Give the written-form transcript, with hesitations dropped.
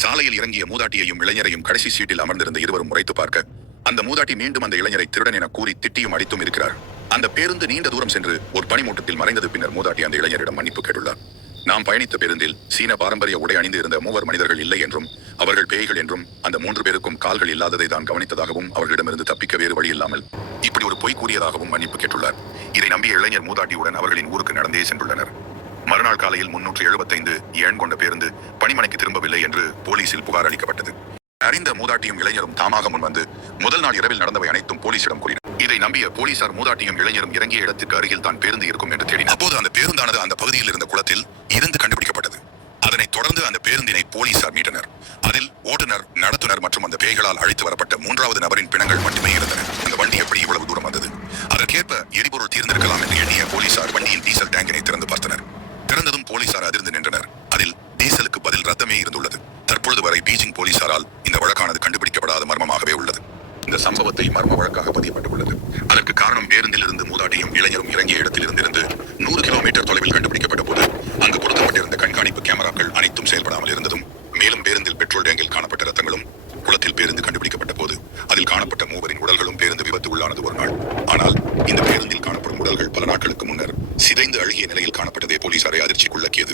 சாலையில் இறங்கிய மூதாட்டியையும் இளைஞரையும் கடைசி சீட்டில் அமர்ந்திருந்த இருவரும் முறைத்து பார்க்க, அந்த மூதாட்டி மீண்டும் அந்த இளைஞரை திருடன் என கூறி திட்டியும் அடித்தும் இருக்கிறார். அந்த பேருந்து நீண்ட தூரம் சென்று ஒரு பனிமூட்டத்தில் மறைந்தது. பின்னர் மூதாட்டி அந்த இளைஞரிடம் மன்னிப்பு கேட்டுள்ளார். நாம் பயணித்த பேருந்தில் சீன பாரம்பரிய உடை அணிந்து இருந்த 3 மனிதர்கள் இல்லை என்றும் அவர்கள் பேய்கள் என்றும் அந்த 3 பேருக்கும் கால்கள் இல்லாததை தான் கவனித்ததாகவும் அவர்களிடமிருந்து தப்பிக்க வேறு வழி இல்லாமல் இப்படி ஒரு பொய் கூறியதாகவும் மன்னிப்பு கேட்டுள்ளார். இதை நம்பிய இளைஞர் மூதாட்டியுடன் அவர்களின் ஊருக்கு நடந்தே சென்றுள்ளனர். மறுநாள் காலையில் 375 எண் கொண்ட பேருந்து பணிமனைக்கு திரும்பவில்லை என்று போலீசில் புகார் அளிக்கப்பட்டது. அறிந்த மூதாட்டியும் இளைஞரும் தாமாக முன்வந்து முதல் நாள் இரவில் நடந்தவை அனைத்தும் போலீசிடம் கூறினர். இதை நம்பிய போலீசார் மூதாட்டியும் இளைஞரும் இறங்கிய இடத்திற்கு அருகில் தான் பேருந்து இருக்கும் என்று தேடினர். அப்போது அந்த பேருந்தானது அந்த பகுதியில் இருந்த குளத்தில் இருந்து கண்டுபிடிக்கப்பட்டது. அதனைத் தொடர்ந்து அந்த பேருந்தினை போலீசார் மீட்டனர். அதில் ஓட்டுநர், நடத்துனர் மற்றும் அந்த பேய்களால் அழைத்து வரப்பட்ட 3வது நபரின் பிணங்கள் மட்டுமே இருந்தன. அந்த வண்டி எப்படி இவ்வளவு தூரம் வந்தது? அதற்கேற்ப எரிபொருள் தீர்ந்திருக்கலாம் என்று எண்ணிய போலீசார் வண்டியின் டீசல் டேங்கினை திறந்து பார்த்தனர். திறந்ததும் போலீசார் அதிர்ந்து நின்றனர். அதில் டீசலுக்கு பதில் ரத்தமே இருந்துள்ளது. தற்பொழுது வரை பீஜிங் போலீசாரால் இந்த வழக்கானது கண்டுபிடிக்கப்படாத மர்மமாகவே உள்ளது. இந்த சம்பவத்தை மர்ம வழக்காக பதியப்பட்டுள்ளது. அதற்கு காரணம் பேருந்தில் இருந்து மூதாட்டியும் இளைஞரும் இறங்கிய இடத்தில் இருந்து 100 கிலோமீட்டர் தொலைவில் கண்டுபிடிக்கப்பட்ட போது அங்கு பொருத்தப்பட்டிருந்த கண்காணிப்பு கேமராக்கள் அனைத்தும் செயல்படாமல் இருந்ததும், மேலும் பேருந்தில் பெட்ரோல் டேங்கில் காணப்பட்ட ரத்தங்களும் குளத்தில் பேருந்து கண்டுபிடிக்கப்பட்ட போது அதில் காணப்பட்ட 3 உடல்களும் பேருந்து விபத்து உள்ளானது ஒரு நாள். ஆனால் இந்த பேருந்தில் காணப்படும் உடல்கள் பல நாட்களுக்கு முன்னர் சிதைந்து அழுகிய நிலையில் காணப்பட்டதே போலீசாரை அதிர்ச்சிக்குள்ளாக்கியது.